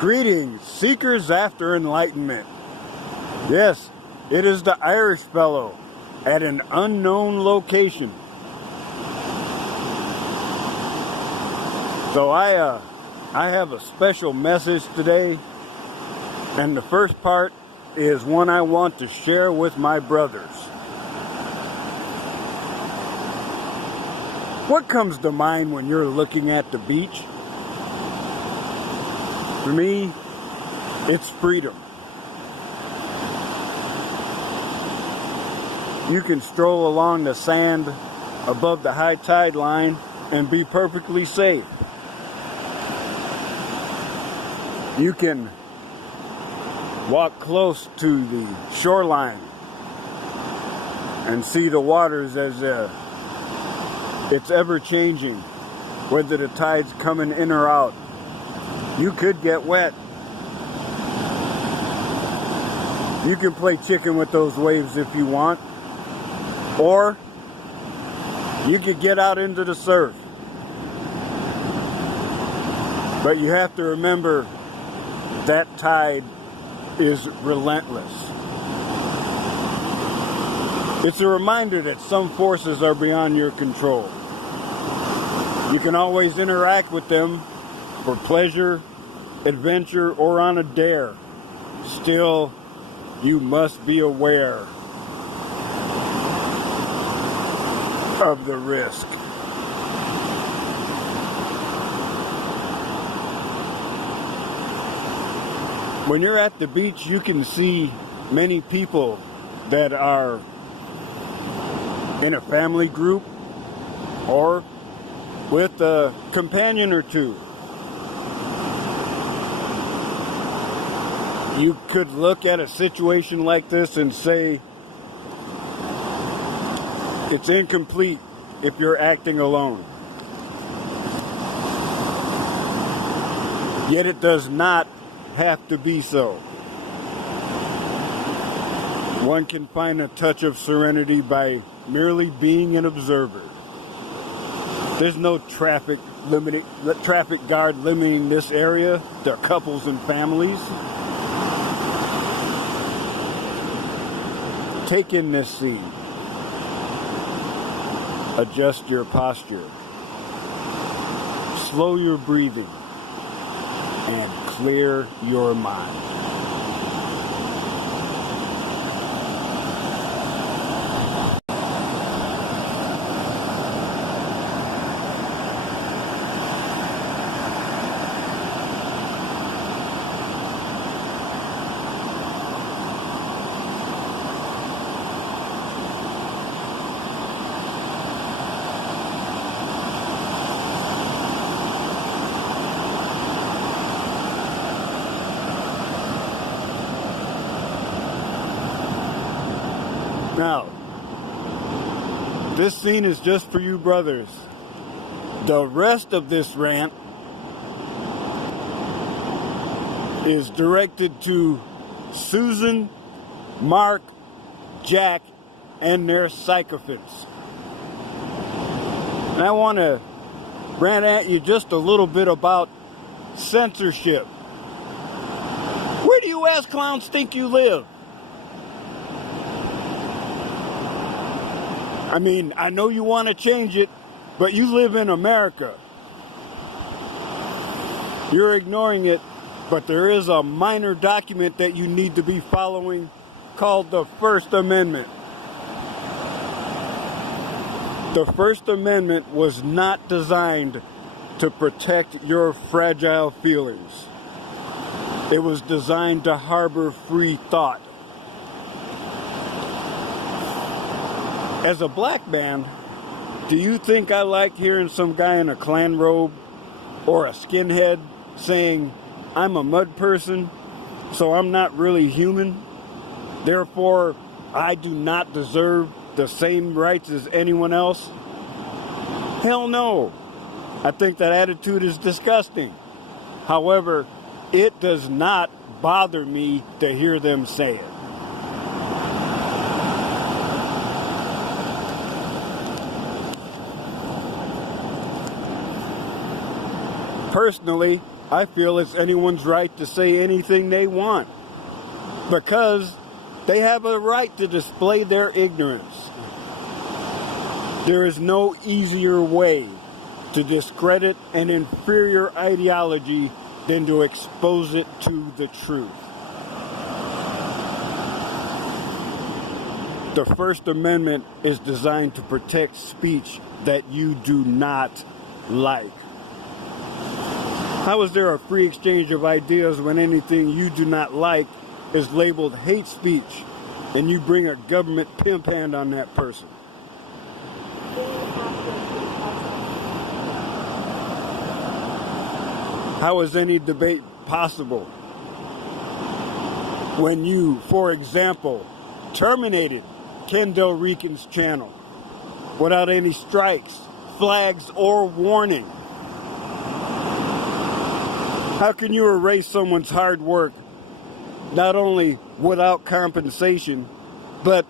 Greetings, seekers after enlightenment. Yes, it is the Irish fellow at an unknown location. So I have a special message today, and the first part is one I want to share with my brothers. What comes to mind when you're looking at the beach? For me, it's freedom. You can stroll along the sand above the high tide line and be perfectly safe. You can walk close to the shoreline and see the waters as it's ever changing, whether the tide's coming in or out. You could get wet. You can play chicken with those waves if you want. Or you could get out into the surf. But you have to remember that tide is relentless. It's a reminder that some forces are beyond your control. You can always interact with them for pleasure, adventure, or on a dare. Still, you must be aware of the risk. When you're at the beach, you can see many people that are in a family group or with a companion or two. You could look at a situation like this and say it's incomplete if you're acting alone. Yet it does not have to be so. One can find a touch of serenity by merely being an observer. There's no traffic guard limiting this area to couples and families. Take in this scene. Adjust your posture. Slow your breathing. And clear your mind. Now, this scene is just for you brothers. The rest of this rant is directed to Susan, Mark, Jack, and their sycophants. And I want to rant at you just a little bit about censorship. Where do you ass clowns think you live? I mean, I know you want to change it, but you live in America. You're ignoring it, but there is a minor document that you need to be following called the First Amendment. The First Amendment was not designed to protect your fragile feelings. It was designed to harbor free thought. As a black man, do you think I like hearing some guy in a Klan robe or a skinhead saying, I'm a mud person, so I'm not really human? Therefore, I do not deserve the same rights as anyone else? Hell no. I think that attitude is disgusting. However, it does not bother me to hear them say it. Personally, I feel it's anyone's right to say anything they want, because they have a right to display their ignorance. There is no easier way to discredit an inferior ideology than to expose it to the truth. The First Amendment is designed to protect speech that you do not like. How is there a free exchange of ideas when anything you do not like is labeled hate speech and you bring a government pimp hand on that person? How is any debate possible when you, for example, terminated Ken Del Rican's channel without any strikes, flags, or warning? How can you erase someone's hard work, not only without compensation, but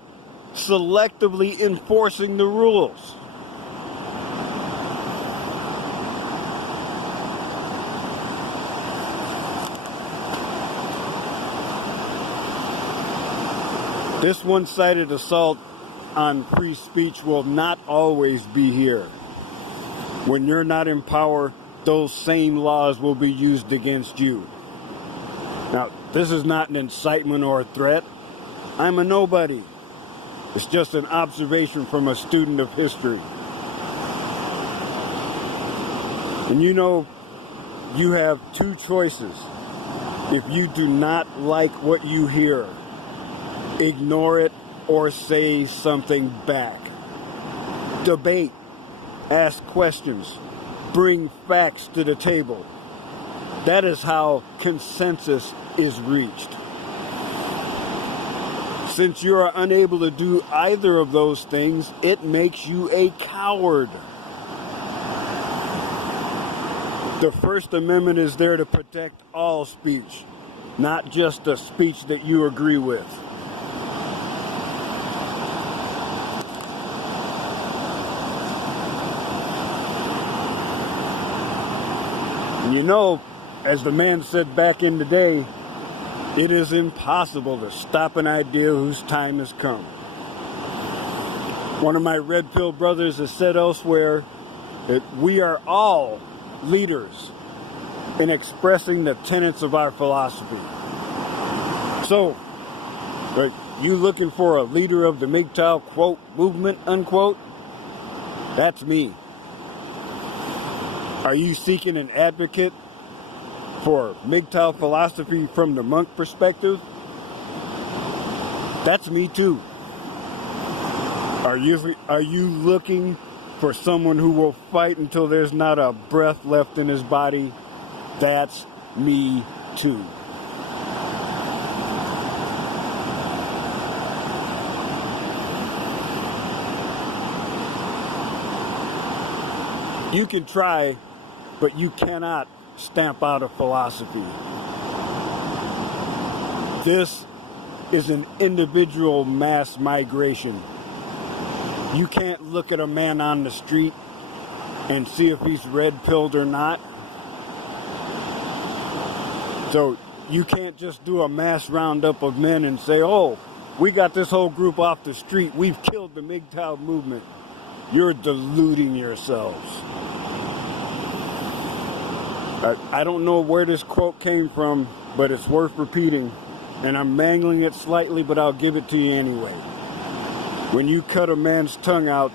selectively enforcing the rules? This one-sided assault on free speech will not always be here. When you're not in power, those same laws will be used against you. Now, this is not an incitement or a threat. I'm a nobody. It's just an observation from a student of history. And you know, you have two choices. If you do not like what you hear, ignore it or say something back. Debate, ask questions, bring facts to the table. That is how consensus is reached. Since you are unable to do either of those things, it makes you a coward. The First Amendment is there to protect all speech, not just the speech that you agree with. You know, as the man said back in the day, it is impossible to stop an idea whose time has come. One of my red pill brothers has said elsewhere that we are all leaders in expressing the tenets of our philosophy. So, are you looking for a leader of the MGTOW, quote, movement, unquote? That's me. Are you seeking an advocate for MGTOW philosophy from the monk perspective? That's me too. Are you looking for someone who will fight until there's not a breath left in his body? That's me too. You can try, but you cannot stamp out a philosophy. This is an individual mass migration. You can't look at a man on the street and see if he's red-pilled or not. So you can't just do a mass roundup of men and say, oh, we got this whole group off the street. We've killed the MGTOW movement. You're deluding yourselves. I don't know where this quote came from, but it's worth repeating. And I'm mangling it slightly, but I'll give it to you anyway. When you cut a man's tongue out,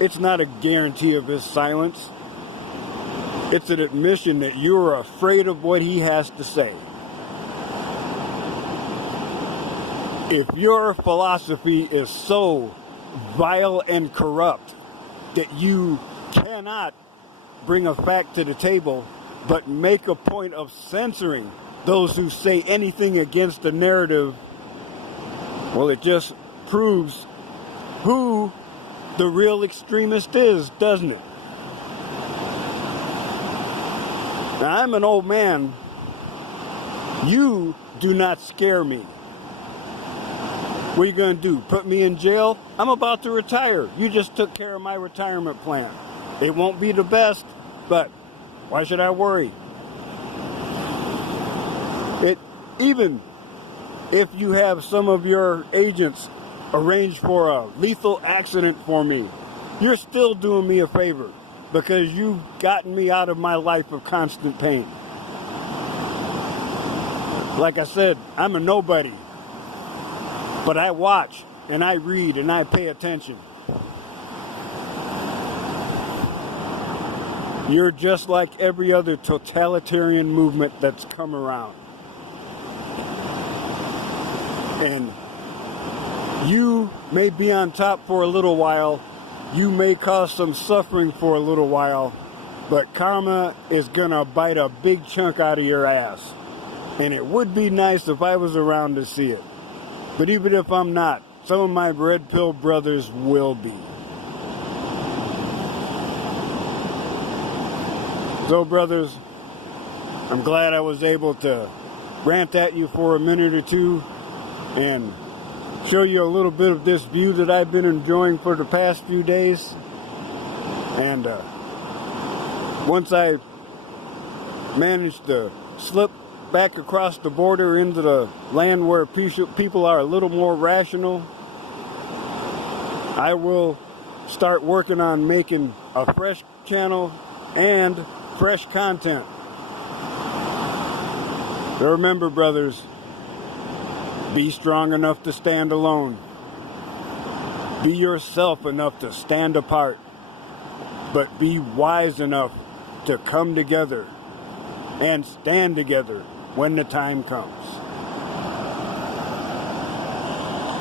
it's not a guarantee of his silence. It's an admission that you're afraid of what he has to say. If your philosophy is so vile and corrupt that you cannot bring a fact to the table, but make a point of censoring those who say anything against the narrative, well, it just proves who the real extremist is, doesn't it? Now, I'm an old man. You do not scare me. What are you going to do? Put me in jail? I'm about to retire. You just took care of my retirement plan. It won't be the best, but why should I worry? Even if you have some of your agents arrange for a lethal accident for me, you're still doing me a favor because you've gotten me out of my life of constant pain. Like I said, I'm a nobody, but I watch and I read and I pay attention. You're just like every other totalitarian movement that's come around. And you may be on top for a little while, you may cause some suffering for a little while, but karma is gonna bite a big chunk out of your ass. And it would be nice if I was around to see it. But even if I'm not, some of my red pill brothers will be. So brothers, I'm glad I was able to rant at you for a minute or two and show you a little bit of this view that I've been enjoying for the past few days. And once I managed to slip back across the border into the land where people are a little more rational, I will start working on making a fresh channel and fresh content. But remember, brothers, be strong enough to stand alone. Be yourself enough to stand apart. But be wise enough to come together and stand together when the time comes.